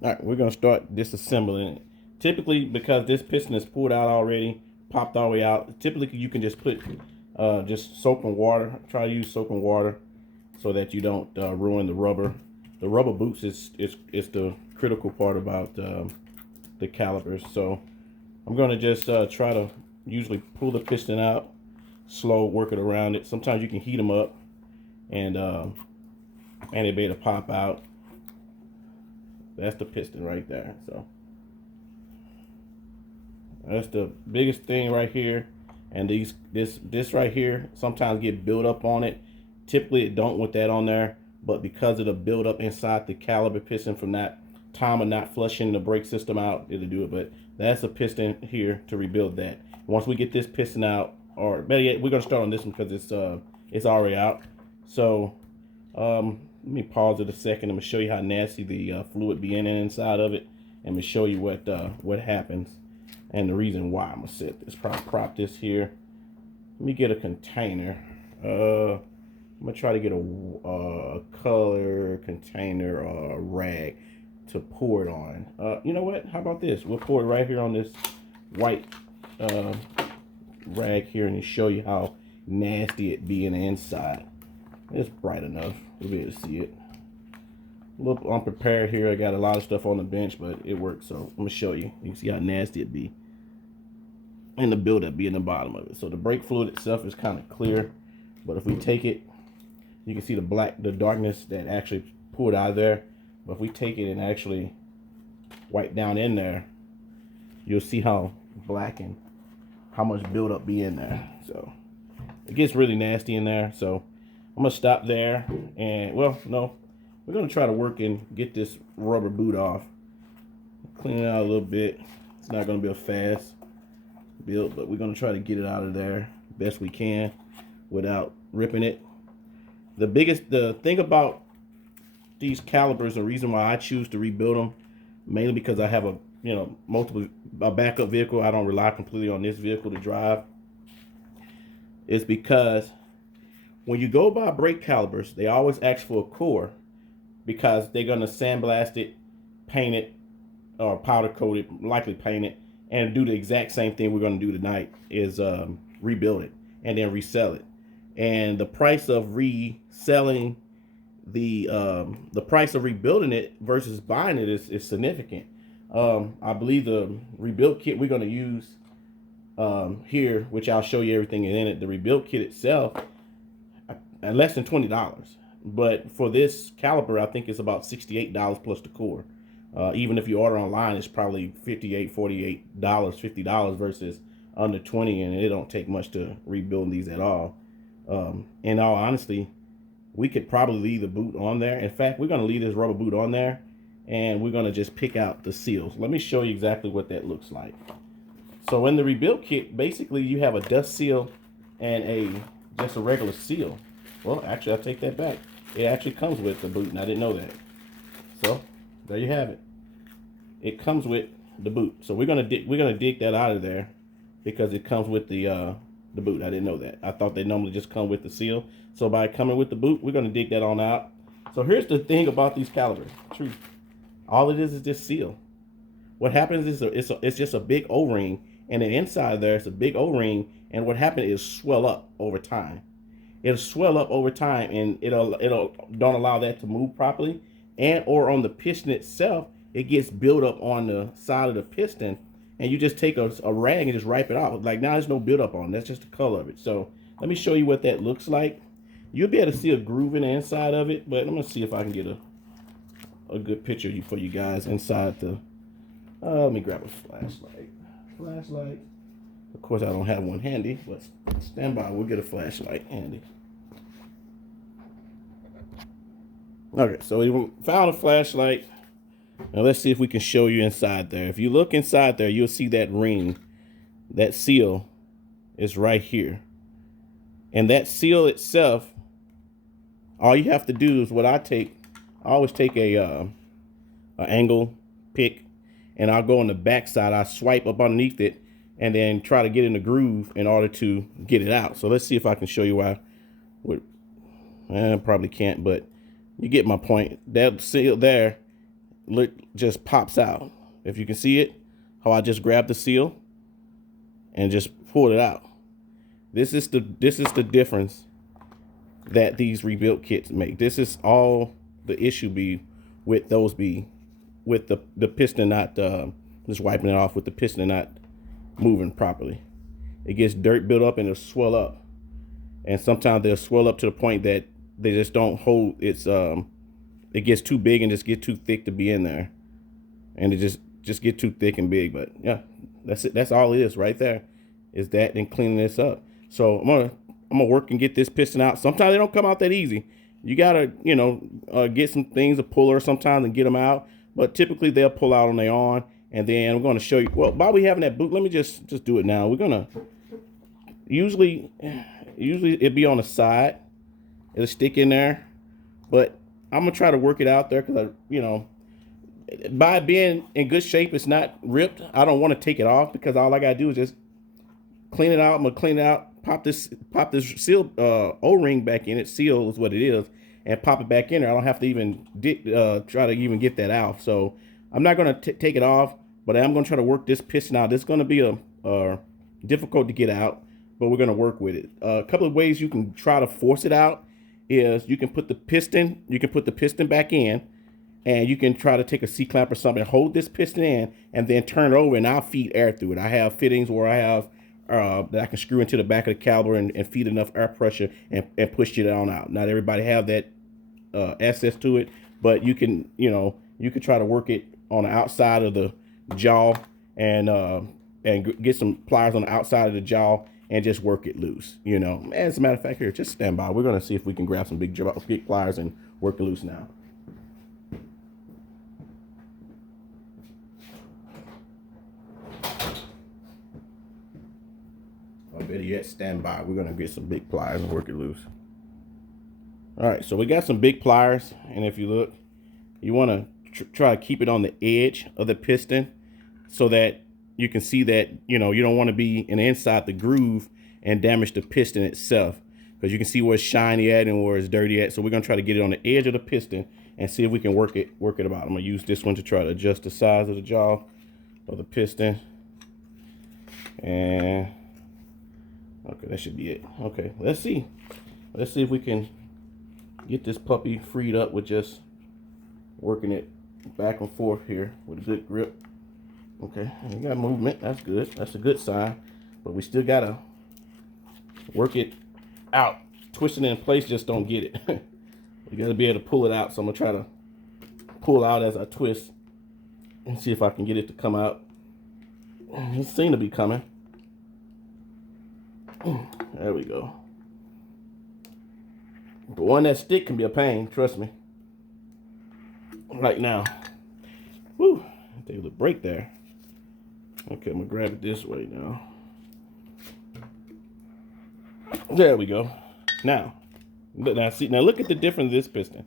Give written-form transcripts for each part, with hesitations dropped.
All right, we're gonna start disassembling it. Typically, because this piston is pulled out already, popped all the way out, typically you can just put just soap and water. Try to use soap and water so that you don't ruin the rubber. The rubber boots is the critical part about the calipers. So I'm gonna just try to usually pull the piston out, slow, work it around it. Sometimes you can heat them up and it be able to pop out. That's the piston right there. So that's the biggest thing right here. And this right here sometimes get built up on it. Typically it don't with that on there, but because of the build up inside the caliper piston from that time of not flushing the brake system out, it'll do it. But that's a piston here to rebuild that. Once we get this piston out, or better yet, we're gonna start on this one because it's already out. So let me pause it a second. I'm gonna show you how nasty the fluid be in and inside of it. And I'm gonna show you what happens and the reason why. I'm gonna set this, prop this here. Let me get a container. I'm gonna try to get a color container or a rag to pour it on. You know what? How about this? We'll pour it right here on this white rag here and show you how nasty it be in the inside. It's bright enough. You'll be able to see it. A little unprepared here. I got a lot of stuff on the bench, but it works. So I'm gonna show you. You can see how nasty it be. And the buildup be in the bottom of it. So the brake fluid itself is kind of clear. But if we take it, you can see the darkness that actually poured out of there. But if we take it and actually wipe down in there, you'll see how black and how much buildup be in there. So it gets really nasty in there. So I'm gonna stop there, and well, no, we're gonna try to work and get this rubber boot off. Clean it out a little bit. It's not gonna be a fast build, but we're gonna try to get it out of there best we can without ripping it. The thing about these calipers, the reason why I choose to rebuild them, mainly because I have a backup vehicle. I don't rely completely on this vehicle to drive. Is because when you go buy brake calipers, they always ask for a core because they're gonna sandblast it, paint it, or powder coat it, likely paint it, and do the exact same thing we're gonna do tonight is rebuild it and then resell it. And the price of reselling the price of rebuilding it versus buying it is significant. I believe the rebuild kit we're gonna use here, which I'll show you everything in it. The rebuild kit itself at less than $20, but for this caliper, I think it's about $68 plus the core. Even if you order online, it's probably $58, $48, $50 versus under 20, and it don't take much to rebuild these at all. In all honesty, we could probably leave the boot on there. In fact, we're going to leave this rubber boot on there, and we're going to just pick out the seals. Let me show you exactly what that looks like. So in the rebuild kit, basically you have a dust seal and just a regular seal. Well, actually, I'll take that back. It actually comes with the boot, and I didn't know that. So there you have it. It comes with the boot. So we're gonna dig that out of there because it comes with the boot. I didn't know that. I thought they normally just come with the seal. So by coming with the boot, we're gonna dig that on out. So here's the thing about these calipers. Truth. All it is this seal. What happens is it's just a big O-ring, and then inside there it's a big O-ring, and what happens is swell up over time. It'll swell up over time, and it'll don't allow that to move properly, and or on the piston itself, it gets built up on the side of the piston, and you just take a rag and just wipe it off. Like now, there's no build up on. That's just the color of it. So let me show you what that looks like. You'll be able to see a groove in the inside of it, but I'm gonna see if I can get a good picture for you guys inside the. Let me grab a flashlight. Of course, I don't have one handy, but stand by. We'll get a flashlight handy. Okay, so we found a flashlight. Now let's see if we can show you inside there. If you look inside there, you'll see that ring. That seal is right here. And that seal itself, all you have to do is what I always take a angle pick, and I'll go on the back side. I swipe up underneath it and then try to get in the groove in order to get it out. So let's see if I can show you why. I probably can't, but you get my point. That seal there, just pops out. If you can see it, how I just grabbed the seal and just pulled it out. This is the difference that these rebuilt kits make. This is all the issue be with those with the piston not just wiping it off with the piston not moving properly. It gets dirt built up and it'll swell up, and sometimes they'll swell up to the point that they just don't hold. It gets too big and just get too thick to be in there, and it just get too thick and big. But yeah, that's it. That's all it is right there, is that and cleaning this up. So I'm gonna work and get this piston out. Sometimes they don't come out that easy. You gotta, get some things, a puller sometimes, and get them out. But typically they'll pull out on their own. And then I'm gonna show you. Well, while we having that boot, let me just do it now. We're gonna usually it'd be on the side. It'll stick in there, but I'm gonna try to work it out there because by being in good shape, it's not ripped. I don't want to take it off because all I gotta do is just clean it out. I'm gonna clean it out. Pop this seal O-ring back in it. Seal is what it is, and pop it back in there. I don't have to even try to even get that out. So I'm not gonna take it off, but I am gonna try to work this piston out. This is gonna be difficult to get out, but we're gonna work with it. A couple of ways you can try to force it out is you can put the piston back in, and you can try to take a C-clamp or something, hold this piston in, and then turn it over, and I'll feed air through it. I have fittings where I have that I can screw into the back of the caliper and feed enough air pressure and push it on out. Not everybody have that access to it, but you can try to work it on the outside of the jaw and get some pliers on the outside of the jaw and just work it loose. As a matter of fact, here, just stand by. We're gonna see if we can grab some big pliers and work it loose now. Or better yet, stand by. We're gonna get some big pliers and work it loose. All right, so we got some big pliers, and if you look, you want to try to keep it on the edge of the piston so that you can see that you don't want to be inside the groove and damage the piston itself, because you can see where it's shiny at and where it's dirty at. So we're gonna try to get it on the edge of the piston and see if we can work it about. I'm gonna use this one to try to adjust the size of the jaw of the piston, and okay, that should be it. Okay, let's see if we can get this puppy freed up with just working it back and forth here with a good grip. Okay, we got movement. That's good. That's a good sign. But we still gotta work it out. Twisting it in place just don't get it. You gotta be able to pull it out. So I'm gonna try to pull out as I twist and see if I can get it to come out. It seems to be coming. There we go. But one that stick can be a pain, trust me. Right now. Woo, take a break there. Okay, I'm gonna grab it this way now. There we go. Now look at the difference of this piston.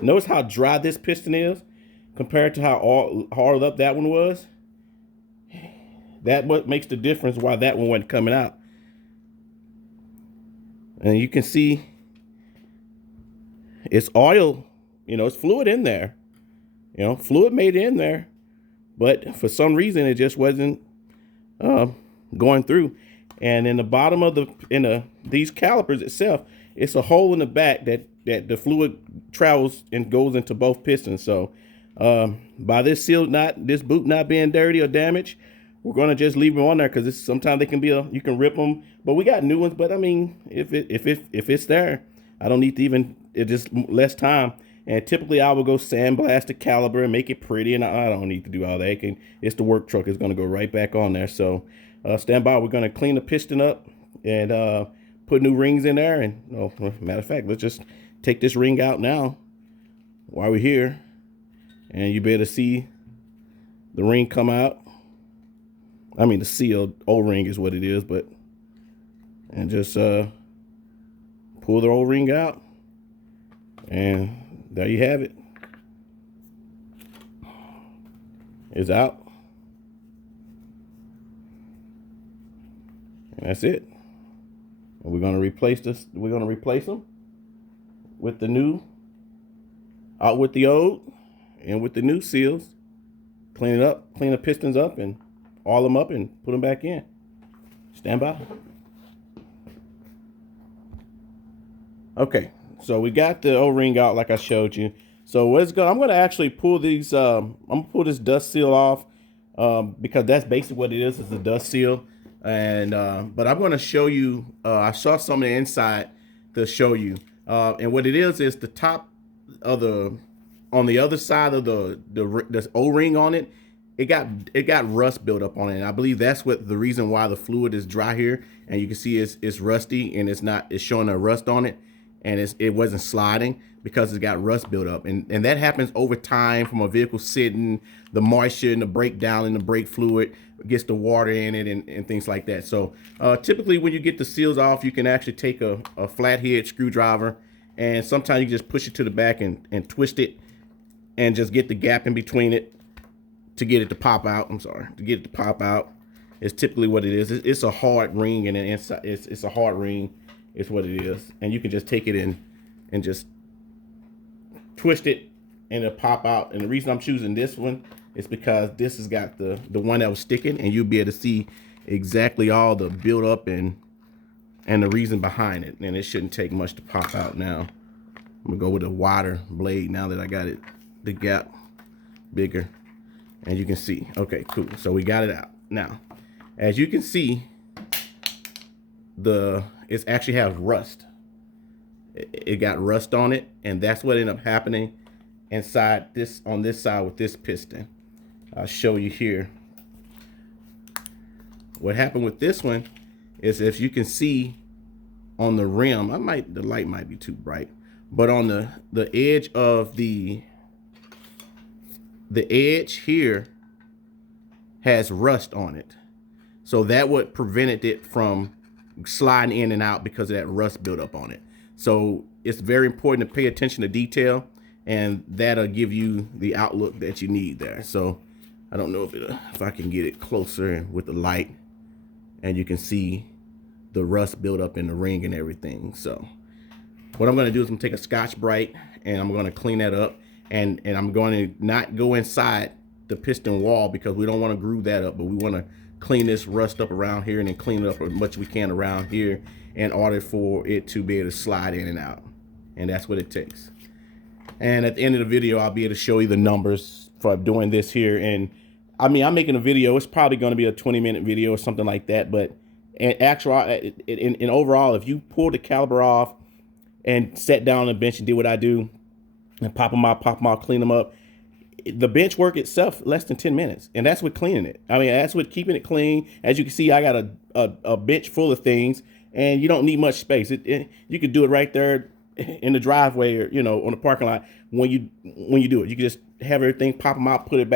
Notice how dry this piston is compared to how hard up that one was. That what makes the difference why that one wasn't coming out. And you can see it's oil, it's fluid in there. Fluid made it in there, but for some reason it just wasn't going through. And in the bottom of these calipers itself, it's a hole in the back that the fluid travels and goes into both pistons. So by this boot not being dirty or damaged, we're gonna just leave them on there because sometimes they can be you can rip them. But we got new ones. But I mean, if it's there, I don't need to even. It's just less time. And typically I will go sandblast the caliper and make it pretty, and I don't need to do all that. It's the work truck. It's gonna go right back on there. So stand by. We're gonna clean the piston up and put new rings in there. And matter of fact, let's just take this ring out now while we're here, and you better see the ring come out. I mean, the seal O-ring is what it is, and just pull the O-ring out, and there you have it. It's out, and that's it. And we're gonna replace this. We're gonna replace them with the new, out with the old, And with the new seals, clean it up, clean the pistons up and oil them up and put them back in. Stand by. Okay, so we got the O-ring out like I showed you. So what it's I'm gonna actually pull these, I'm gonna pull this dust seal off because that's basically what it is. It's a dust seal. And but I'm gonna show you, I saw some of the inside to show you. And what it is the top of on the other side of the O-ring on it, it got rust built up on it. And I believe that's what the reason why the fluid is dry here. And you can see it's rusty and it's showing a rust on it, and it wasn't sliding because it's got rust built up. And that happens over time from a vehicle sitting, the moisture and the breakdown in the brake fluid gets the water in it and things like that. So typically when you get the seals off, you can actually take a flathead screwdriver, and sometimes you just push it to the back and twist it and just get the gap in between it to get it to pop out. I'm sorry, to get it to pop out. It's typically what it is. It's a hard ring, and inside it's a hard ring. It's what it is. And you can just take it in and just twist it and it'll pop out. And the reason I'm choosing this one is because this has got the one that was sticking, and you'll be able to see exactly all the build up and the reason behind it. And it shouldn't take much to pop out now. I'm gonna go with a wider blade now that I got it, the gap bigger. And you can see, okay, cool. So we got it out. Now, as you can see, it actually has rust. It got rust on it, and that's what ended up happening inside on this side with this piston. I'll show you here. What happened with this one is, if you can see on the rim, the light might be too bright, but on the edge of the edge here has rust on it. So that what prevented it from sliding in and out, because of that rust built up on it. So it's very important to pay attention to detail, and that'll give you the outlook that you need there. So I don't know if I can get it closer with the light, and you can see the rust built up in the ring and everything. So what I'm going to do is I'm going to take a Scotch-Brite and I'm going to clean that up, and I'm going to not go inside the piston wall because we don't want to groove that up, but we want to clean this rust up around here and then clean it up as much as we can around here in order for it to be able to slide in and out. And that's what it takes. And at the end of the video, I'll be able to show you the numbers for doing this here. And I mean, I'm making a video. It's probably going to be a 20-minute video or something like that. But in overall, if you pull the caliper off and sat down on the bench and did what I do and pop them out, clean them up, the bench work itself less than 10 minutes. And that's with cleaning it. I mean, that's with keeping it clean. As you can see, I got a bench full of things, and you don't need much space. You could do it right there in the driveway, or on the parking lot. When you do it, you can just have everything, pop them out, put it back.